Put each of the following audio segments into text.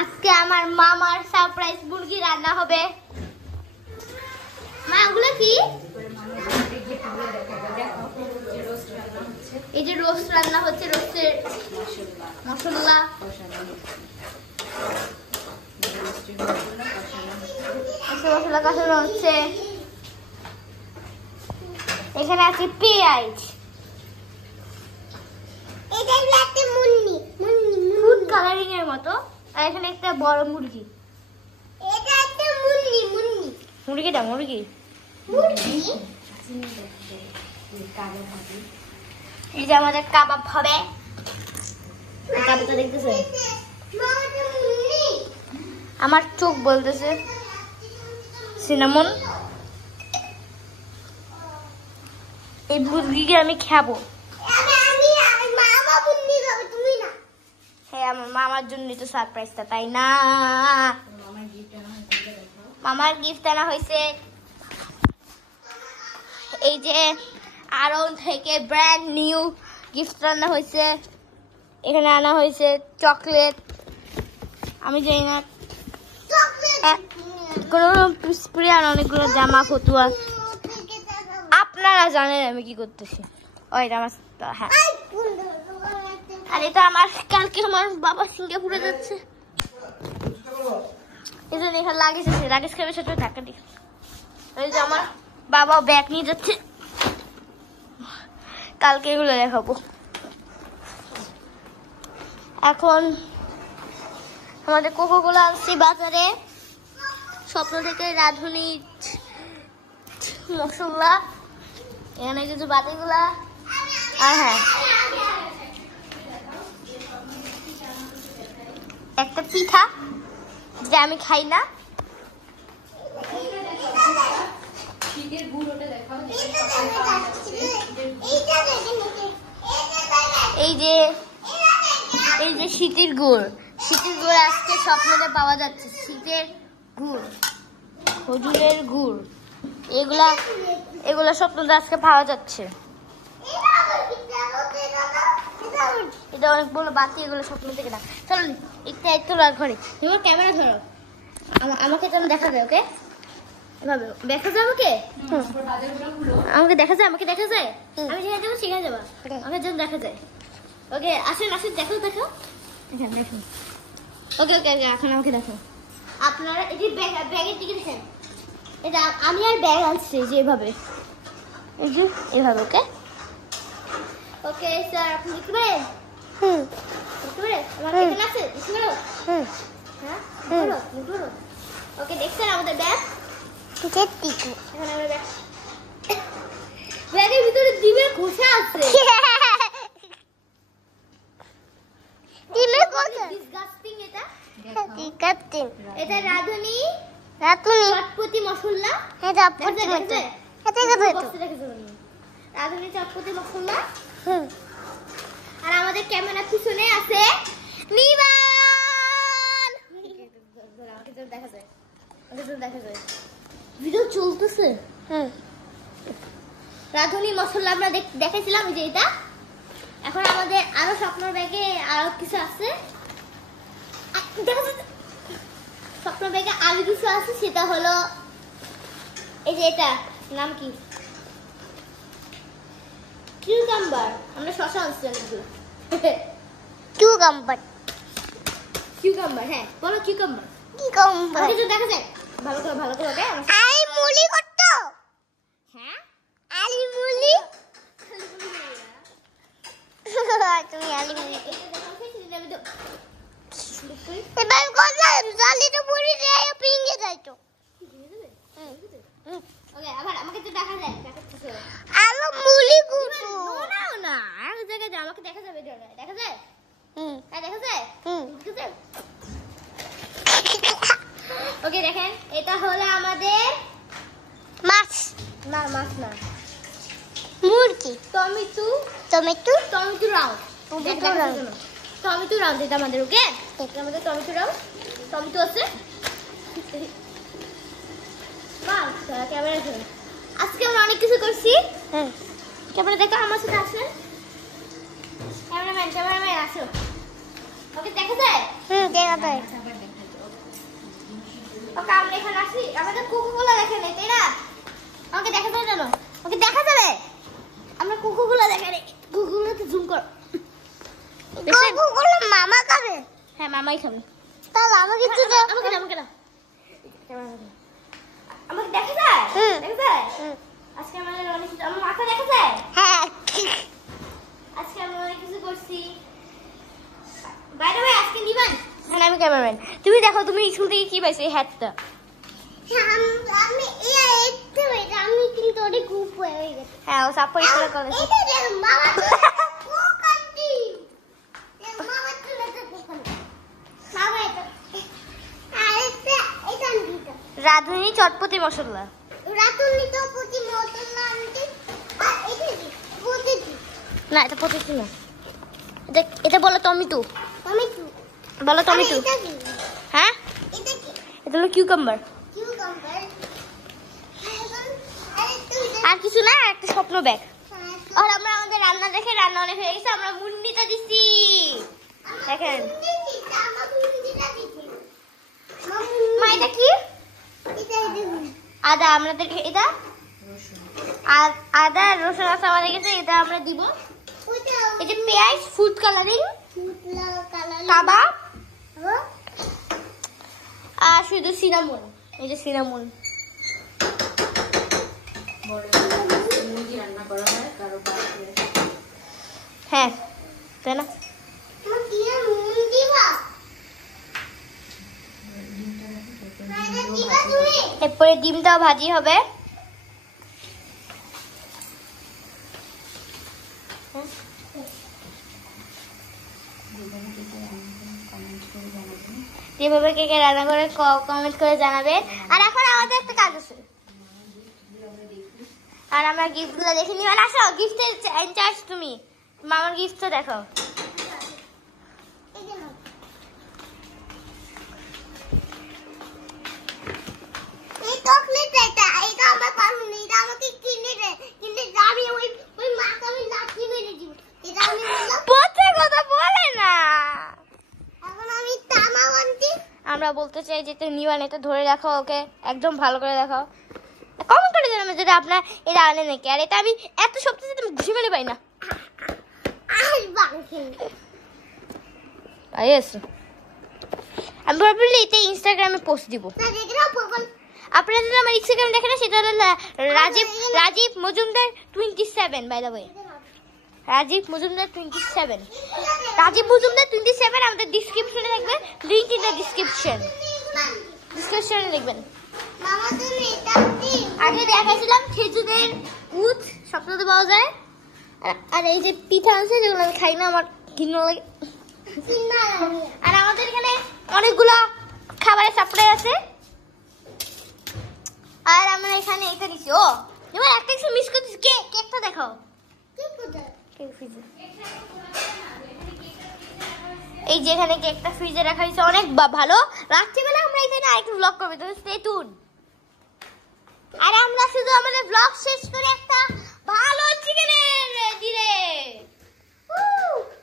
আজকে আমার মামার সারপ্রাইজ মুরগি রান্না হবে। মা ওগুলো কি? এই যে রোস্ট রান্না হচ্ছে, রোস্টের মশলা মশলা কষানো হচ্ছে। এখানে আছে পেঁয়াজ, ফুড কালারিং এর মতো, আর এখানে একটা বড় মুরগি। মুরগিটা মুরগি এই যে আমাদের কাবাব হবে। কাবাবটা দেখতেছে, আমার চোখ বলতেছে সিনামন। এই মুরগিকে আমি খাবো। হ্যাঁ, আমার মামার জন্য তো সারপ্রাইজটা, তাই না? মামার গিফট আনা হয়েছে এই যে আরন থেকে ব্র্যান্ড নিউ গিফট আনা হয়েছে। এখানে আনা হয়েছে চকলেট, আমি জানি না কোনো স্প্রে আর অনেকগুলো জামা ফতুয়া। আপনারা জানেন আমি কি করতেছি। ওইটা আমার, হ্যাঁ, আর এটা আমার কালকে আমার বাবা সিঙ্গাপুরে যাচ্ছে, এই জন্য এখানে লাগেজ আছে। লাগেজ খাবে ছোট ঢাকা দিয়ে। এই যে আমার বাবা ব্যাগ নিয়ে যাচ্ছে, কালকে এগুলো দেখাবো। এখন আমাদের কোকোকোলা আনছি বাজারে, স্বপ্ন থেকে রাঁধুনি মশলা, এখানে কিছু বাতিগুলা, আর হ্যাঁ একটা পিঠা যেটা আমি খাই না। এই যে শীতের গুড়, শীতের গুড় আজকে স্বপ্নতে পাওয়া যাচ্ছে। শীতের গুড়, খজুরের গুড়, এগুলা স্বপ্নতে আজকে পাওয়া যাচ্ছে। এটা অনেক বড় বাতি, এগুলো স্বপ্ন থেকে না। চলো একটা একটু ঘরে তোমার ক্যামেরা ধরো, আমাকে যেন দেখা যায়। ওকে, এভাবে দেখা যায়। আমাকে দেখা যায়, আমাকে দেখা যায়। আমি যেখানে যাবো সেখানে যাবো, আমাকে যেন দেখা যায়। ওকে, আসেন আসেন, দেখো দেখো এখানে দেখুন। ওকে ওকে ওকে, এখন আমাকে দেখো। আপনারা এই যে ব্যাগের দিকে দেখেন, এটা আমি আর ব্যাগ আনছি যে এভাবে, এই যে এভাবে। ওকে ওকে স্যার, আপনি লিখতে পারেন? লিখতে পারেন? আমার এখানে আছে, লিখতে পারো? হ্যাঁ বলো, লিখতে পারো? ওকে, দেখছেন আমাদের ব্যাগ? এখানে আমাদের ব্যাগ, ব্যাগের ভিতরে ডিমের খোসা আছে। ডিমের খোসা ডিসগাস্টিং। এটা ডিসগাস্টিং। এটা রাঁধুনি চটপটি মশলা। হ্যাঁ, চটপটি মশলা। এটা দেখো, রাঁধুনি চটপটি মশলা। আর আমাদের ক্যামেরা পিছনে আছে নিবান। আমাকে তো দেখা যায়, আমাকে তো দেখা যায়, ভিডিও চলতেছে। রাঁধুনি মশলা আমরা দেখেছিলাম, যে এটা। এখন আমাদের আরো স্বপ্নের ব্যাগে আরো কিছু আছে, স্বপ্নের ব্যাগে আরো কিছু আছে। সেটা হলো এই যে, এটা নাম কি? কিউকাম্বার। আমরা শসা আনছি অনেকগুলো। কিউকাম্বার, হ্যাঁ বলো কিউকাম্বার। কিছু দেখা যায়, ভালো করে ভালো করে। আলি করত, হ্যাঁ আলি মুলি। তুমি আলি মুলি এবার করলাম, জালিটা পুরি যায় পিঙ্গে যাইতো। ওকে, আবার আমাকে তো দেখা যায়, দেখাচ্ছি আলো মুলি গুতো। না না, আর জায়গায় যা, আমাকে দেখা যাবে। দেখা যায়? হ্যাঁ দেখা যায়। ঠিক আছে, ওকে দেখেন, এটা হলো আমাদের মাছ। না মাছ না, মুরগি। টমেটো রাউন্ড, টমেটো রাউন্ড এটা আমাদের। ওকে, এটা আমাদের টমেটো রাউন্ড। টমেটো আছে। ক্যামেরা ধরে আজকে আমরা অনেক কিছু করছি। ক্যামেরা দেখো, আমার সাথে আসেন। ক্যামেরাম্যান আসো। ওকে দেখা যায়? দেখা যায়। ওকে আমরা এখানে আসি, আমাদের কোকোকোলা দেখে নেই তাই না? আমাকে দেখা যায় জানো? ওকে দেখা যাবে? আমরা কোকোকোলা দেখে নেই। কোকোকোলাতে জুম করো। কোকোকোলা মামা খাবে? হ্যাঁ মামাই খাবে। তাহলে আমাকে একটু দাও। আমাকে দাও। আমাকে দেখা যায়? দেখা যায়? আজকে আমাদের অনেক কিছু, আমার মাথা দেখা যায়? হ্যাঁ। আজকে আমরা অনেক কিছু করছি। বাই দ্য ওয়ে আজকে নিবান? আমি ক্যামেরাম্যান। তুমি দেখো তুমি স্কুল থেকে কি পাইছো এই হ্যাটটা? আমি আমি কিন্তু অনেক গ্রুপ হয়ে গেছে। হ্যাঁ ও সাপোর্ট করে করেছে। এটা দেখ মামা কোকান্টি। মামা তুলে তো কোকান্টি। মামা এটা। আর এটা দিটা। রাঁধুনি চটপটি মশলা। রাতুনি তো প্রতি মশলা আনতে। আর এটা কি? প্রতিটি। না এটা পটেটো না। এটা বলো টমেটো। টমেটো। বলো টমেটো। এটা কি? হ্যাঁ? এটা কি? এটা হলো কিউকাম্বার। কিউকাম্বার। আর কিছু না, একটা স্বপ্ন ব্যাগ। আর আমরা আমাদের রান্না দেখে রান্না অনেক হয়ে গেছে, আমরা মুন্ডিটা দিছি। দেখেন মা এটা কি? আদা, আমাদের এটা আদা রসুন আছে আমাদের কাছে, এটা আমরা দিব। এই যে পেঁয়াজ, ফুড কালারিং, কাবাব আর শুধু সিনামন। এই যে সিনামন। হ্যাঁ তাই না? এরপরে ডিমটাও ভাজি হবে। যেভাবে কে কে রান্না করে কমেন্ট করে জানাবেন। আর এখন আমাদের একটা কাজ আছে, আর আমরা গিফট গুলো দেখে নিই। আসো গিফটের ইনচার্জ তুমি, মামার গিফট তো দেখো। এই চকলেট এটা আমার পছন্দ, এটা আমাকে কিনে দে, কিন্তু আমি ওই মাকে আমি লাঠি মেরে দিব। এটা আমি বললাম পথে কথা বলে না। এখন আমি তামা আনছি। আমরা বলতে চাই যে তুমি নিবান, এটা ধরে রাখো, ওকে একদম ভালো করে দেখাও। কমেন্ট করে জানাবেন যদি আপনার এটা আনে নাকি। আর এটা আমি এত সপ্তাহে তুমি ঘুষি মেরে পাই না। আমি ভাবলি এটা ইনস্টাগ্রামে পোস্ট দিব। আপনারা যদি আমার ইনস্টাগ্রাম দেখেন না, সেটা হলো Rajib Majumdar 27 by the way. Rajib Majumdar 27। Rajib Majumdar 27 আমাদের ডিসক্রিপশনে থাকবে, লিংক ইন দ্য ডিসক্রিপশনে লিখবেন। মামা তুমি এটা আগে দেখাছিলাম খেজুরের উৎ স্বপ্নতে পাওয়া যায়। আর এই যে পিঠা আছে যেগুলো আমি খাই না, আমার ঘৃণা লাগে। আর আমাদের এখানে অনেকগুলো খাবারের সাপ্লাই আছে। আর আমরা এখানে এটা দিচ্ছি। ও এবার একটা কিছু মিস করছিস, কেকটা দেখাও। এই যে এখানে কেকটা ফ্রিজে রাখা হয়েছে, অনেক ভালো। রাত্রিবেলা আমরা এখানে আরেকটু ব্লগ করবো, তো স্টে টিউন। আর আমরা শুধু আমাদের ব্লগ শেষ করে একটা ভালো চিকেনের দিলে।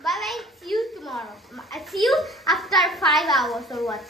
Bye bye, see you tomorrow. See you after 5 hours or what?